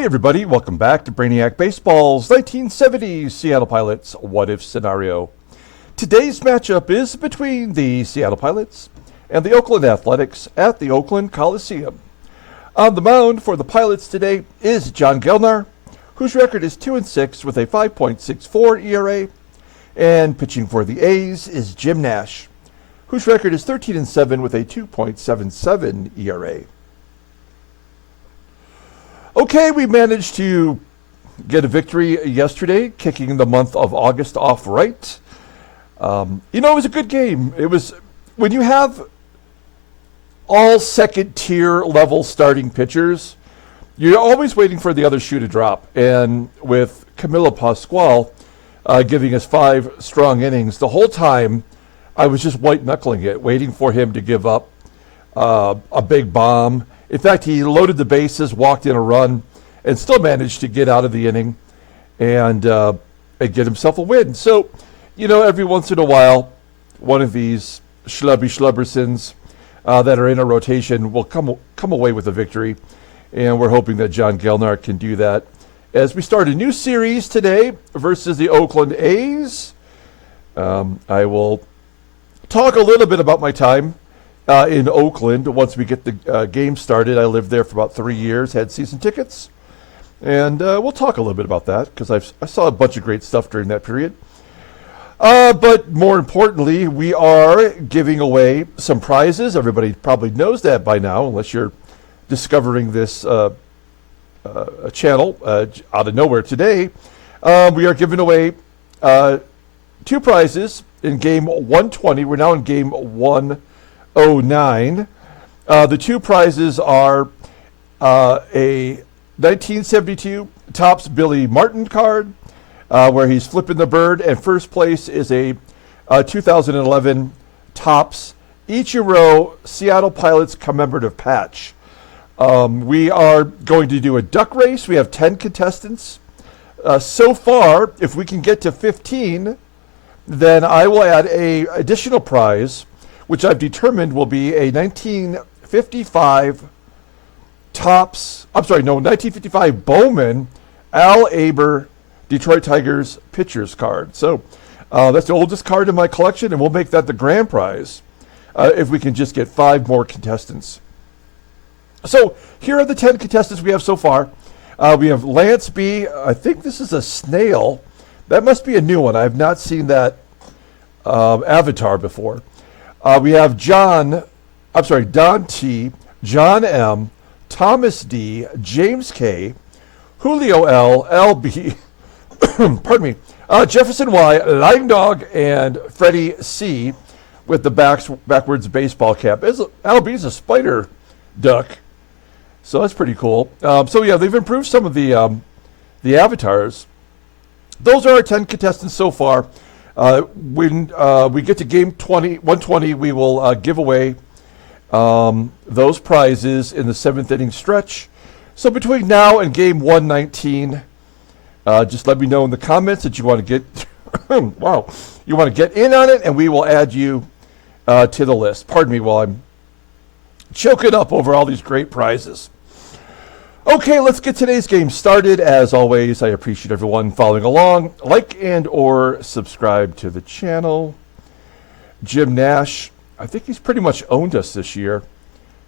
Hey everybody, welcome back to Brainiac Baseball's 1970s Seattle Pilots what-if scenario. Today's matchup is between the Seattle Pilots and the Oakland Athletics at the Oakland Coliseum. On the mound for the Pilots today is John Gelnar, whose record is 2-6 with a 5.64 ERA, and pitching for the A's is Jim Nash, whose record is 13-7 with a 2.77 ERA. Okay, we managed to get a victory yesterday, kicking the month of August off right. It was a good game. It was, when you have all second-tier level starting pitchers, you're always waiting for the other shoe to drop. And with Camilo Pascual giving us 5 strong innings, the whole time I was just white-knuckling it, waiting for him to give up a big bomb. In fact, he loaded the bases, walked in a run, and still managed to get out of the inning and get himself a win. So, every once in a while, one of these Schlubbersons that are in a rotation will come away with a victory, and we're hoping that John Gelnar can do that. As we start a new series today versus the Oakland A's, I will talk a little bit about my time in Oakland. Once we get the game started, I lived there for about 3 years, had season tickets, and we'll talk a little bit about that because I saw a bunch of great stuff during that period. But more importantly, we are giving away some prizes. Everybody probably knows that by now, unless you're discovering this channel out of nowhere today. We are giving away 2 prizes in game 120. We're now in game 109. The 2 prizes are a 1972 Topps Billy Martin card, where he's flipping the bird, and first place is a 2011 Topps Ichiro Seattle Pilots commemorative patch. We are going to do a duck race. We have 10 contestants. So far, if we can get to 15, then I will add a additional prize, which I've determined will be a 1955 Bowman Al Aber Detroit Tigers pitcher's card. So that's the oldest card in my collection, and we'll make that the grand prize if we can just get 5 more contestants. So here are the 10 contestants we have so far. We have Lance B. I think this is a snail. That must be a new one. I have not seen that avatar before. We have Don T., John M., Thomas D., James K., Julio L., LB, pardon me, Jefferson Y., Lying Dog, and Freddie C. with the backwards baseball cap. LB's a spider duck, so that's pretty cool. So yeah, they've improved some of the avatars. Those are our 10 contestants so far. When we get to game 120, we will give away those prizes in the 7th inning stretch. So between now and game 119, just let me know in the comments that you want to get you want to get in on it, and we will add you to the list. Pardon me while I'm choking up over all these great prizes. Okay, let's get today's game started. As always, I appreciate everyone following along. Like and or subscribe to the channel. Jim Nash, I think he's pretty much owned us this year.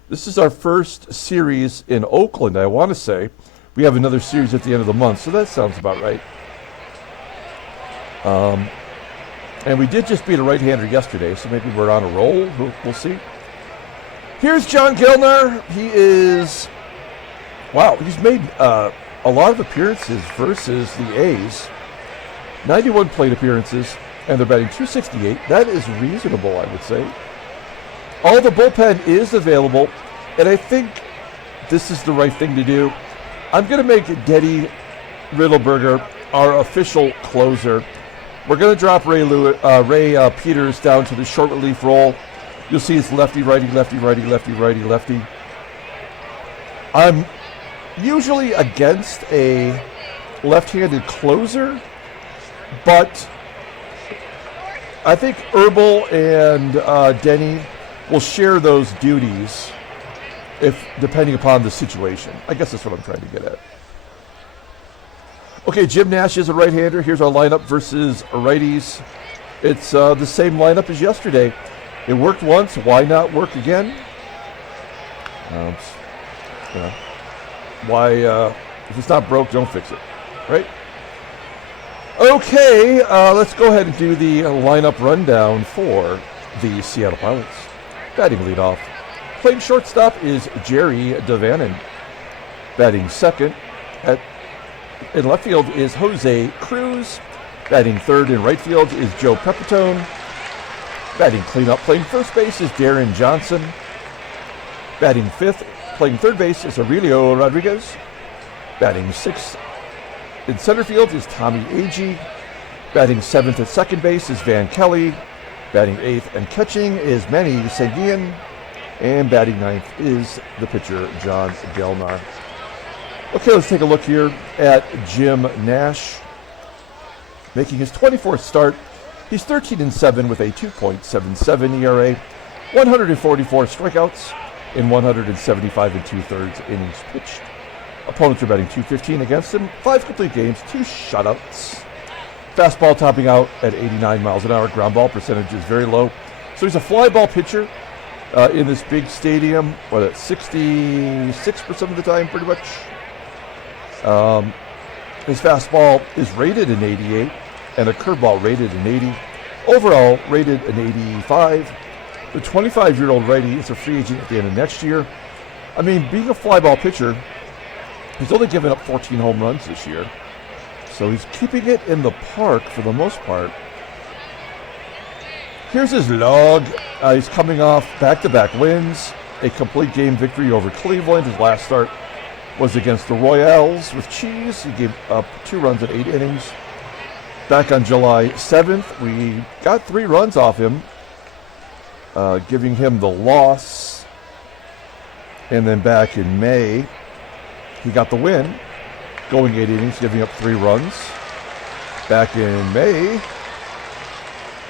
This is our first series in Oakland, I want to say. We have another series at the end of the month, so that sounds about right. And we did just beat a right-hander yesterday, so maybe we're on a roll. We'll see. Here's John Gelnar. He is... Wow, he's made a lot of appearances versus the A's. 91 plate appearances, and they're batting .268. That is reasonable, I would say. All the bullpen is available, and I think this is the right thing to do. I'm going to make Denny Riddleberger our official closer. We're going to drop Ray Peters down to the short relief role. You'll see it's lefty, righty, lefty, righty, lefty, righty, lefty. I'm usually against a left-handed closer, but I think Herbal and Denny will share those duties if depending upon the situation. I guess that's what I'm trying to get at. Okay, Jim Nash is a right-hander. Here's our lineup versus righties. It's the same lineup as yesterday. It worked once. Why not work again? Why? If it's not broke, don't fix it, right? Okay, let's go ahead and do the lineup rundown for the Seattle Pilots. Batting leadoff. Playing shortstop is Jerry DaVANON. Batting second in left field is Jose CRUZ. Batting third in right field is Joe PEPITONE. Batting cleanup, playing first base is Deron Johnson. Batting fifth, playing third base is Aurelio Rodriguez. Batting sixth in center field is Tommie AGEE. Batting seventh at second base is Van Kelly. Batting eighth and catching is Manny SANGUILLEN. And batting ninth is the pitcher, John Gelnar. Okay, let's take a look here at Jim Nash. Making his 24th start. He's 13-7 with a 2.77 ERA, 144 strikeouts in 175 2/3 innings pitched. Opponents are batting .215 against him, 5 complete games, 2 shutouts. Fastball topping out at 89 miles an hour. Ground ball percentage is very low. So he's a fly ball pitcher in this big stadium, 66% of the time, pretty much. His fastball is rated an 88, and a curveball rated an 80. Overall, rated an 85. The 25-year-old righty is a free agent at the end of next year. I mean, being a fly ball pitcher, he's only given up 14 home runs this year. So he's keeping it in the park for the most part. Here's his log. He's coming off back-to-back wins, a complete game victory over Cleveland. His last start was against the Royals with Cheese. He gave up 2 runs in 8 innings. Back on July 7th, we got 3 runs off him, giving him the loss. And then back in May, he got the win, going 8 innings, giving up 3 runs. Back in May,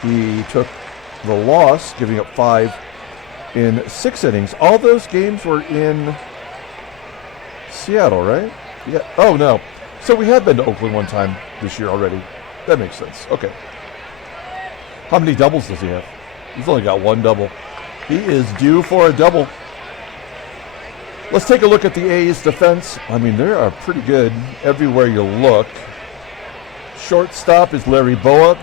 he took the loss, giving up 5 in 6 innings. All those games were in Seattle, right? Yeah. Oh, no. So we have been to Oakland one time this year already. That makes sense. Okay. How many doubles does he have? He's only got 1 double. He is due for a double. Let's take a look at the A's defense. I mean, they are pretty good everywhere you look. Shortstop is Larry BOWA.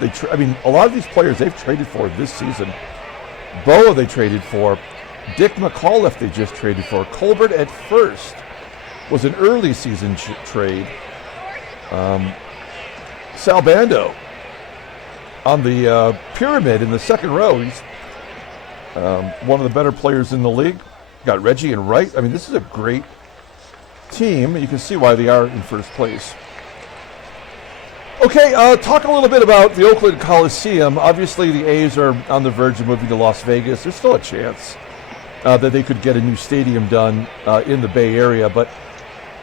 A lot of these players they've traded for this season. BOWA they traded for. Dick McAULIFFE they just traded for. COLBERT at first was an early season trade. Sal Bando on the pyramid in the second row. He's one of the better players in the league. Got Reggie and right. I mean, this is a great team. You can see why they are in first place. Okay, talk a little bit about the Oakland Coliseum. Obviously, the A's are on the verge of moving to Las Vegas. There's still a chance that they could get a new stadium done in the Bay Area, but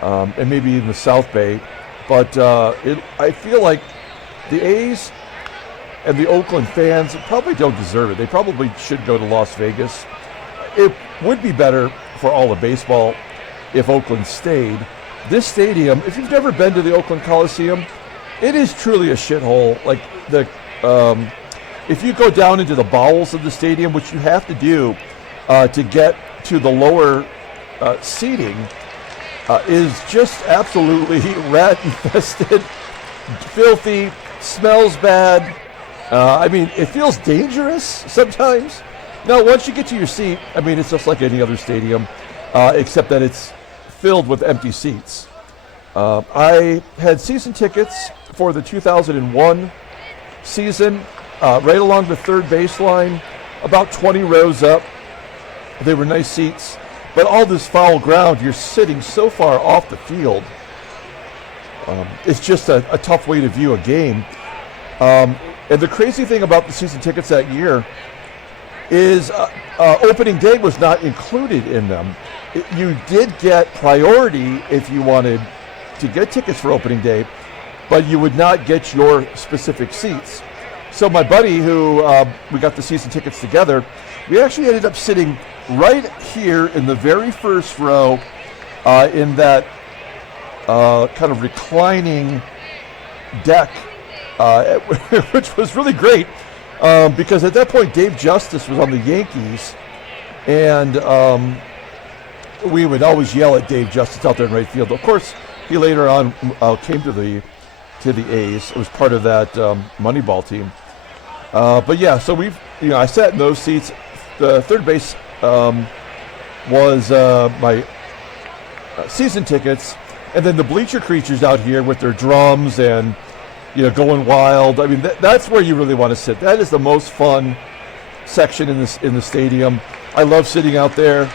and maybe in the South Bay. But I feel like the A's and the Oakland fans probably don't deserve it. They probably should go to Las Vegas. It would be better for all of baseball if Oakland stayed. This stadium, if you've never been to the Oakland Coliseum, it is truly a shithole. Like if you go down into the bowels of the stadium, which you have to do to get to the lower seating, is just absolutely rat infested, filthy, smells bad. I mean, it feels dangerous sometimes. Now, once you get to your seat, I mean, it's just like any other stadium, except that it's filled with empty seats. I had season tickets for the 2001 season, right along the third baseline, about 20 rows up. They were nice seats, but all this foul ground, you're sitting so far off the field. It's just a tough way to view a game. And the crazy thing about the season tickets that year is opening day was not included in them. You did get priority if you wanted to get tickets for opening day, but you would not get your specific seats. So my buddy who we got the season tickets together, we actually ended up sitting right here in the very first row in that kind of reclining deck, which was really great because at that point Dave Justice was on the Yankees, and we would always yell at Dave Justice out there in right field. Of course, he later on came to the A's. It was part of that Moneyball team. But yeah, so I sat in those seats. The third base was my season tickets, and then the bleacher creatures out here with their drums and going wild. I mean, that's where you really want to sit. That is the most fun section in the stadium. I love sitting out there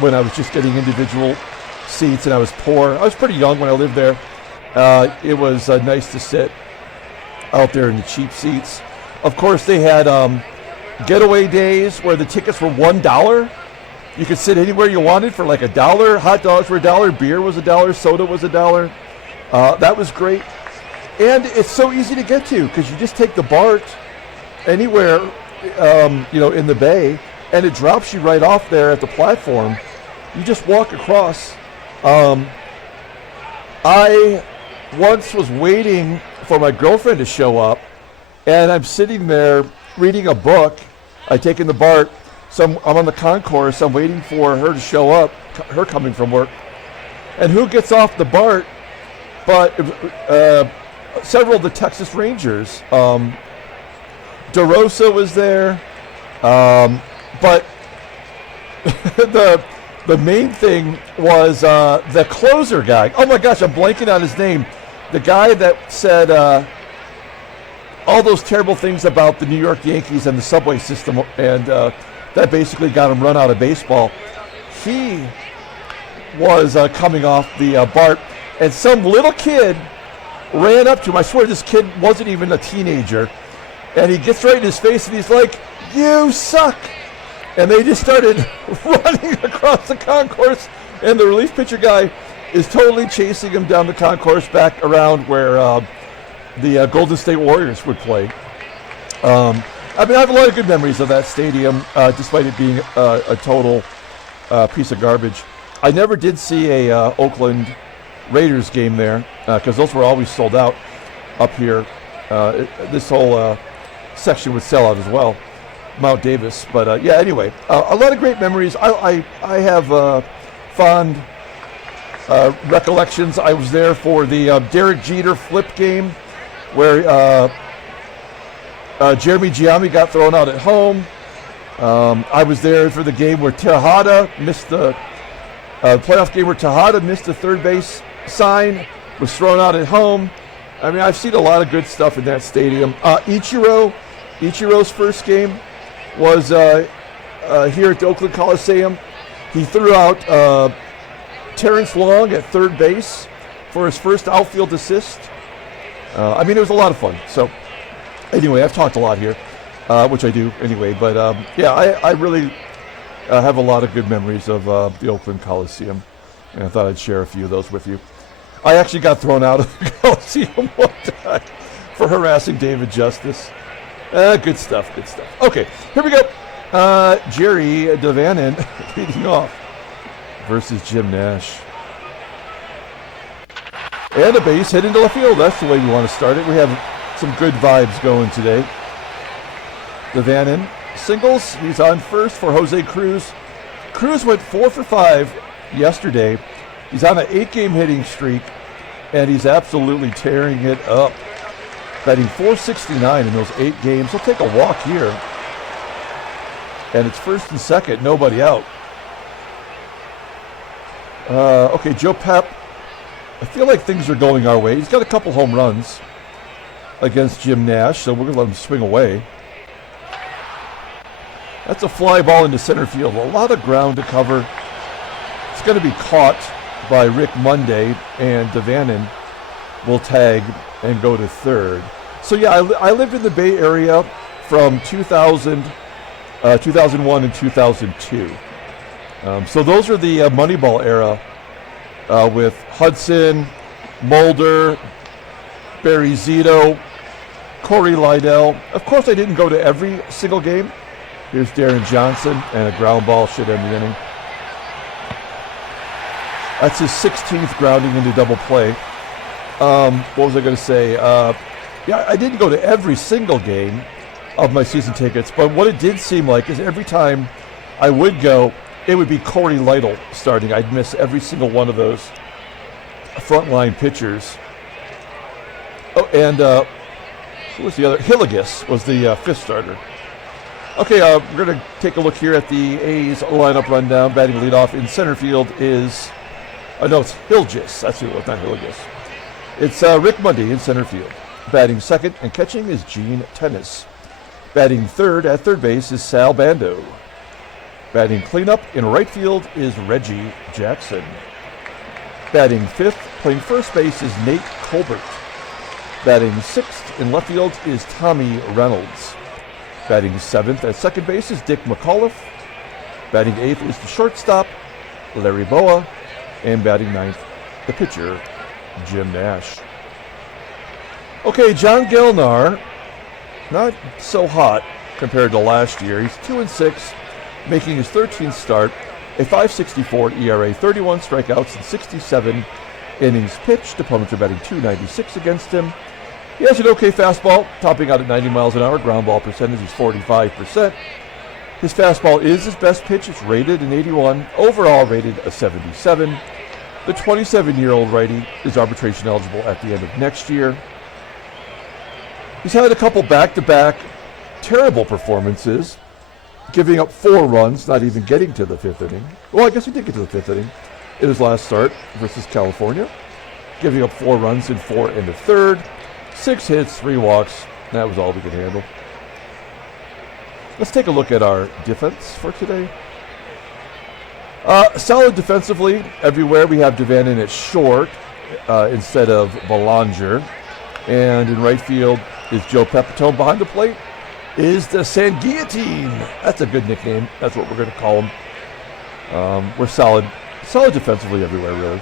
when I was just getting individual seats and I was poor. I was pretty young when I lived there. It was nice to sit out there in the cheap seats. Of course, they had getaway days where the tickets were $1. You could sit anywhere you wanted for like $1. Hot dogs were $1. Beer was $1. Soda was $1. That was great. And it's so easy to get to because you just take the BART anywhere, in the bay, and it drops you right off there at the platform. You just walk across. I once was waiting for my girlfriend to show up, and I'm sitting there reading a book. I'd taken the BART. I'm on the concourse. I'm waiting for her to show up, her coming from work. And who gets off the BART but several of the Texas Rangers. DeRosa was there. But the main thing was the closer guy. Oh my gosh, I'm blanking on his name. The guy that said all those terrible things about the New York Yankees and the subway system, and that basically got him run out of baseball. He was coming off the BART, and some little kid ran up to him. I swear this kid wasn't even a teenager. And he gets right in his face and he's like, "You suck." And they just started running across the concourse, and the relief pitcher guy is totally chasing him down the concourse back around where the Golden State Warriors would play. I have a lot of good memories of that stadium, despite it being a total piece of garbage. I never did see a Oakland Raiders game there because those were always sold out up here. This whole section would sell out as well. Mount Davis, but anyway, a lot of great memories. I have fond recollections. I was there for the Derek Jeter flip game where Jeremy Giambi got thrown out at home. I was there for the game where Tejada missed the playoff game where Tejada missed the third base sign, was thrown out at home. I mean, I've seen a lot of good stuff in that stadium. Ichiro's first game was here at the Oakland Coliseum. He threw out Terrence Long at third base for his first outfield assist. It was a lot of fun. So anyway, I've talked a lot here, which I do anyway. But I really have a lot of good memories of the Oakland Coliseum, and I thought I'd share a few of those with you. I actually got thrown out of the Coliseum one time for harassing David Justice. Good stuff. Okay, here we go. Jerry DaVANON leading off versus Jim Nash. And a base hit into left field. That's the way we want to start it. We have some good vibes going today. DaVANON singles. He's on first for Jose CRUZ. CRUZ went 4 for 5 yesterday. He's on an 8-game hitting streak, and he's absolutely tearing it up. Batting .469 in those 8 games. He'll take a walk here. And it's first and second, nobody out. Okay, Joe Pep. I feel like things are going our way. He's got a couple home runs against Jim Nash, so we're going to let him swing away. That's a fly ball into center field. A lot of ground to cover. It's going to be caught by Rick Monday, and DaVANON will tag and go to third. So yeah, I lived in the Bay Area from 2000, 2001 and 2002. So those are the Moneyball era with Hudson, Mulder, Barry Zito, Corey Lidell. Of course, I didn't go to every single game. Here's Deron Johnson, and a ground ball should end the inning. That's his 16th grounding into double play. What was I going to say? Yeah, I didn't go to every single game of my season tickets, but what it did seem like is every time I would go, it would be Corey Lytle starting. I'd miss every single one of those frontline pitchers. Oh, and who was the other? Hilligus was the fifth starter. Okay, we're going to take a look here at the A's lineup rundown. Batting leadoff in center field is, no, it's Hilgis. That's who it was, not Hilligus. It's Rick Monday in center field. Batting second and catching is Gene Tennis. Batting third at third base is Sal Bando. Batting cleanup in right field is Reggie Jackson. Batting fifth, playing first base is Nate Colbert. Batting sixth in left field is Tommie Reynolds. Batting seventh at second base is Dick McAULIFFE. Batting eighth is the shortstop, Larry BOWA. And batting ninth, the pitcher, Jim Nash. Okay, John Gelnar, not so hot compared to last year. He's 2-6, making his 13th start, a 5.64 ERA, 31 strikeouts and 67 innings pitched. Opponents are batting .296 against him. He has an okay fastball, topping out at 90 miles an hour. Ground ball percentage is 45%. His fastball is his best pitch. It's rated an 81, overall rated a 77. The 27-year-old righty is arbitration eligible at the end of next year. He's had a couple back-to-back terrible performances, giving up 4 runs, not even getting to the 5th inning. Well, I guess he did get to the 5th inning in his last start versus California, giving up 4 runs in 4 and a third, 6 hits, 3 walks. That was all we could handle. Let's take a look at our defense for today. Solid defensively everywhere. We have DaVANON at short instead of Belanger. And in right field is Joe Pepitone. Behind the plate is the Sanguillen. That's a good nickname. That's what we're going to call him. We're solid defensively everywhere, really.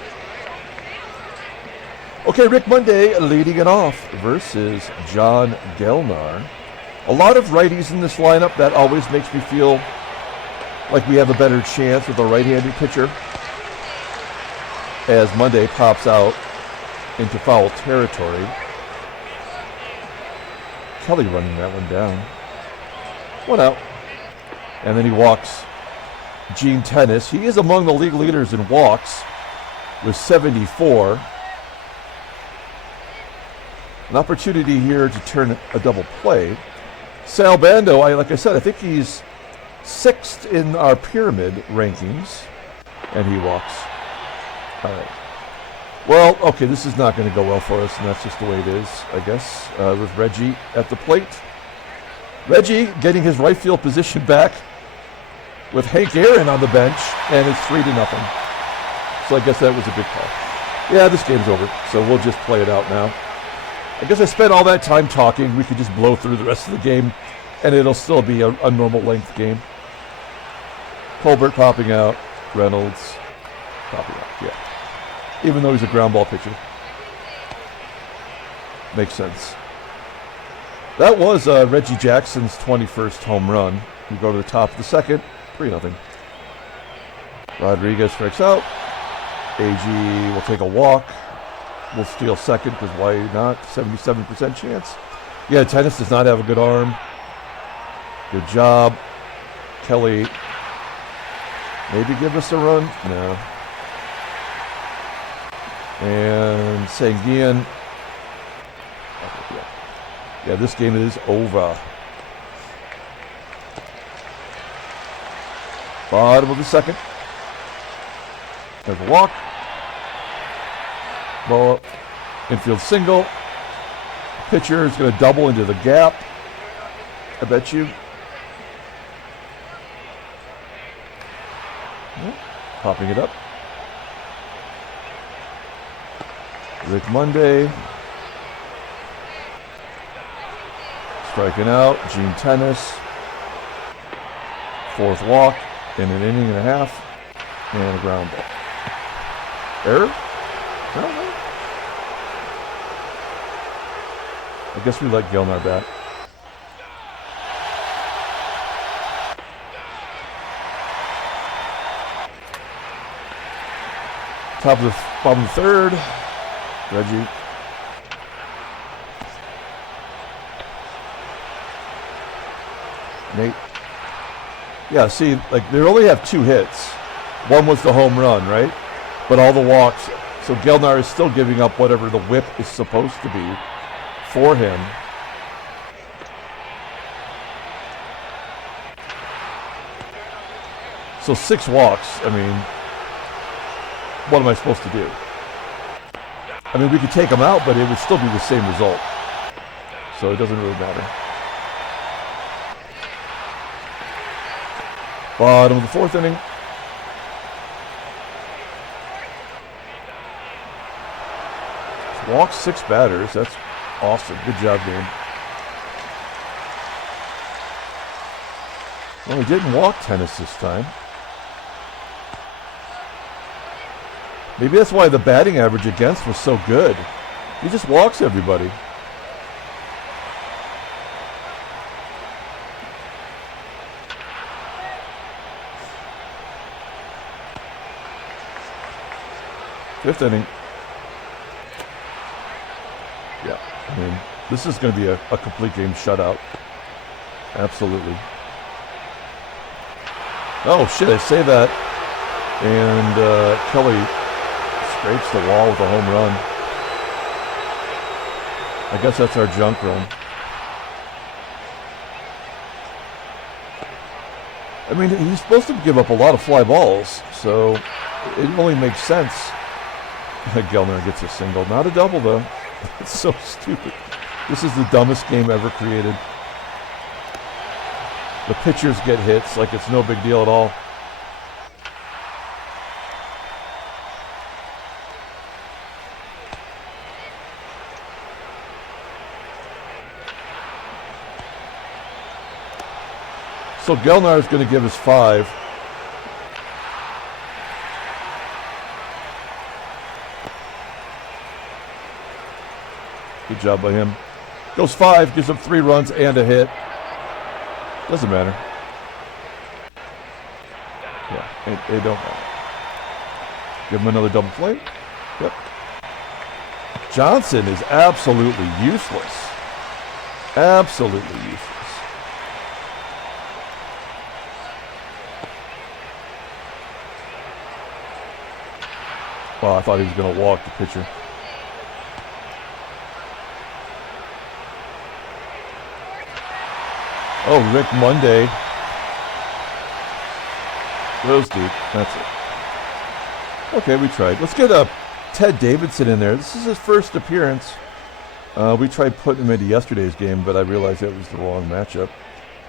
Okay, Rick Monday leading it off versus John Gelnar. A lot of righties in this lineup. That always makes me feel like we have a better chance with a right-handed pitcher as Monday pops out into foul territory. Kelly running that one down. 1 out. And then he walks Gene Tennis. He is among the league leaders in walks with 74. An opportunity here to turn a double play. Sal Bando, like I said, I think he's 6th in our pyramid rankings. And he walks. All right. Well, okay, this is not going to go well for us, and that's just the way it is, I guess, with Reggie at the plate. Reggie getting his right field position back with Hank Aaron on the bench, and it's 3-0. So I guess that was a big call. Yeah, this game's over, so we'll just play it out now. I guess I spent all that time talking. We could just blow through the rest of the game, and it'll still be a normal length game. Colbert popping out. Reynolds popping out, yeah. Even though he's a ground ball pitcher. Makes sense. That was Reggie Jackson's 21st home run. We go to the top of the second, 3-0. Rodriguez strikes out. AGEE will take a walk. We'll steal second, because why not? 77% chance. Yeah, Tennis does not have a good arm. Good job. Kelly, maybe give us a run? No. And Sanguillen. Yeah, this game is over. Bottom of the second. There's a walk. BOWA. Infield single. Pitcher is going to double into the gap. I bet you. Popping it up. Rick Monday. Striking out. Gene Tennis. 4th walk in an inning and a half. And a ground ball. Error? No. I guess we let Gelnar bat. Top of the bottom of the third. Reggie Nate. Yeah, see, like they only have 2 hits. One was the home run, right? But all the walks. So Gelnar is still giving up whatever the whip is supposed to be for him. So 6 walks. I mean, what am I supposed to do? I mean, we could take him out, but it would still be the same result. So it doesn't really matter. Bottom of the 4th inning. Walked 6 batters. That's awesome. Good job, Dan. Well, he didn't walk Tennis this time. Maybe that's why the batting average against was so good. He just walks everybody. Fifth inning. Yeah, I mean, this is going to be a complete game shutout. Absolutely. Oh, shit, I say that. And Kelly scrapes the wall with a home run. I guess that's our junk run. I mean, he's supposed to give up a lot of fly balls, so it only makes sense. Gelnar gets a single. Not a double, though. It's so stupid. This is the dumbest game ever created. The pitchers get hits like it's no big deal at all. So Gelnar is going to give us 5. Good job by him. Goes 5, gives up 3 runs and a hit. Doesn't matter. Yeah, it don't matter. Give him another double play. Yep. Johnson is absolutely useless. Absolutely useless. Well, I thought he was going to walk the pitcher. Oh, Rick Monday. Goes deep. That's it. Okay, we tried. Let's get Ted Davidson in there. This is his first appearance. We tried putting him into yesterday's game, but I realized that was the wrong matchup.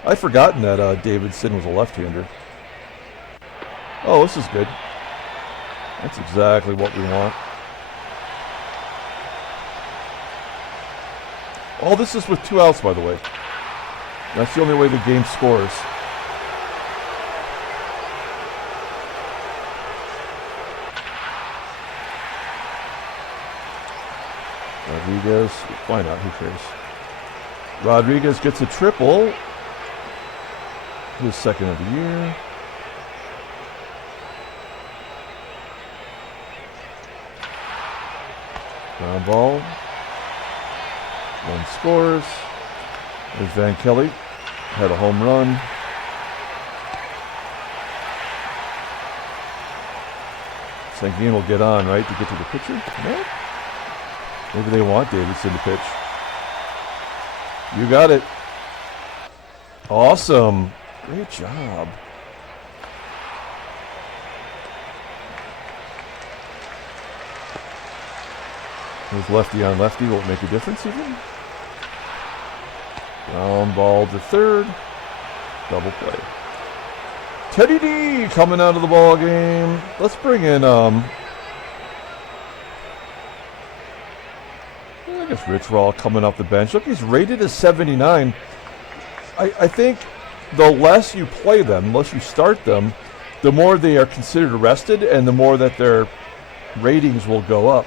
I'd forgotten that Davidson was a left-hander. Oh, this is good. That's exactly what we want. All this is with 2 outs, by the way. That's the only way the game scores. Rodriguez, why not? Who cares? Rodriguez gets a triple. His 2nd of the year. Ground ball. 1 scores. There's Van Kelly. Had a home run. Sanguillen will get on, right, to get to the pitcher? No? Maybe they want Davidson to pitch. You got it. Awesome. Great job. There's lefty on lefty. Won't make a difference even. Ground ball to 3rd. Double play. Teddy D coming out of the ball game. Let's bring in I guess Rich Rawl coming off the bench. Look, he's rated as 79. I think the less you play them, the less you start them, the more they are considered rested and the more that their ratings will go up.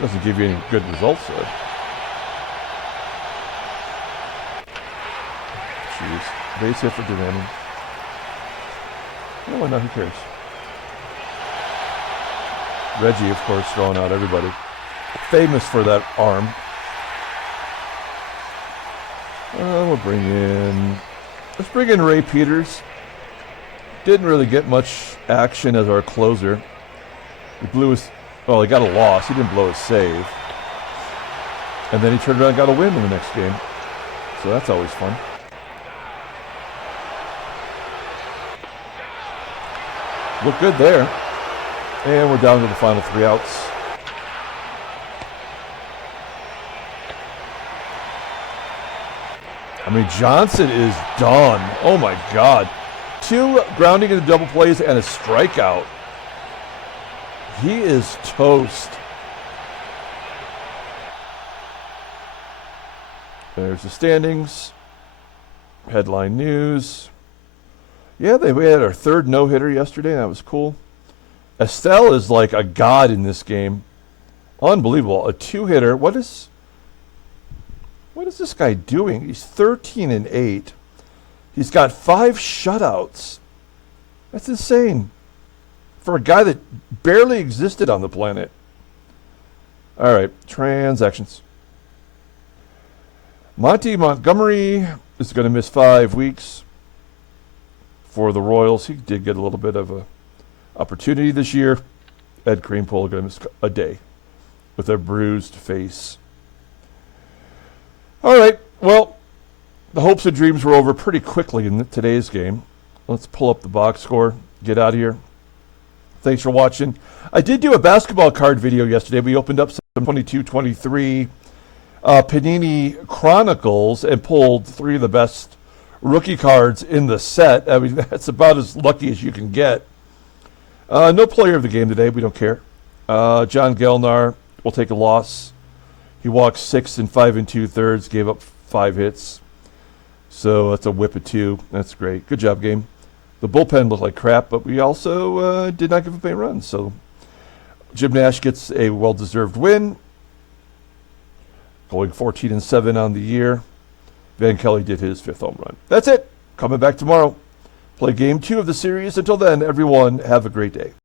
Doesn't give you any good results, though. Jeez. Base hit for DaVANON. No, no, who cares? Reggie, of course, throwing out everybody. famous for that arm. Let's bring in Ray Peters. Didn't really get much action as our closer. He blew his, well, he got a loss. He didn't blow his save. And then he turned around and got a win in the next game. So that's always fun. Look good there. And we're down to the final 3 outs. I mean, Johnson is done. Oh my God. 2 grounding into double plays and a strikeout. He is toast. There's the standings. Headline news. Yeah, we had our 3rd no-hitter yesterday. That was cool. Estelle is like a god in this game. Unbelievable. A 2-hitter. What is this guy doing? He's 13-8. He's got 5 shutouts. That's insane for a guy that barely existed on the planet. All right, transactions. Monty Montgomery is going to miss 5 weeks for the Royals. He did get a little bit of a opportunity this year. Ed Creampole going to miss a day with a bruised face. All right, well, the hopes and dreams were over pretty quickly in today's game. Let's pull up the box score, get out of here. Thanks for watching. I did do a basketball card video yesterday. We opened up some 22-23 Panini Chronicles and pulled 3 of the best rookie cards in the set. I mean, that's about as lucky as you can get. No player of the game today. We don't care. John Gelnar will take a loss. He walked 6 5 2/3, gave up 5 hits. So that's a whip of 2. That's great. Good job, game. The bullpen looked like crap, but we also did not give up any runs. So Jim Nash gets a well-deserved win, going 14-7 on the year. Van Kelly did his 5th home run. That's it. Coming back tomorrow. Play game 2 of the series. Until then, everyone, have a great day.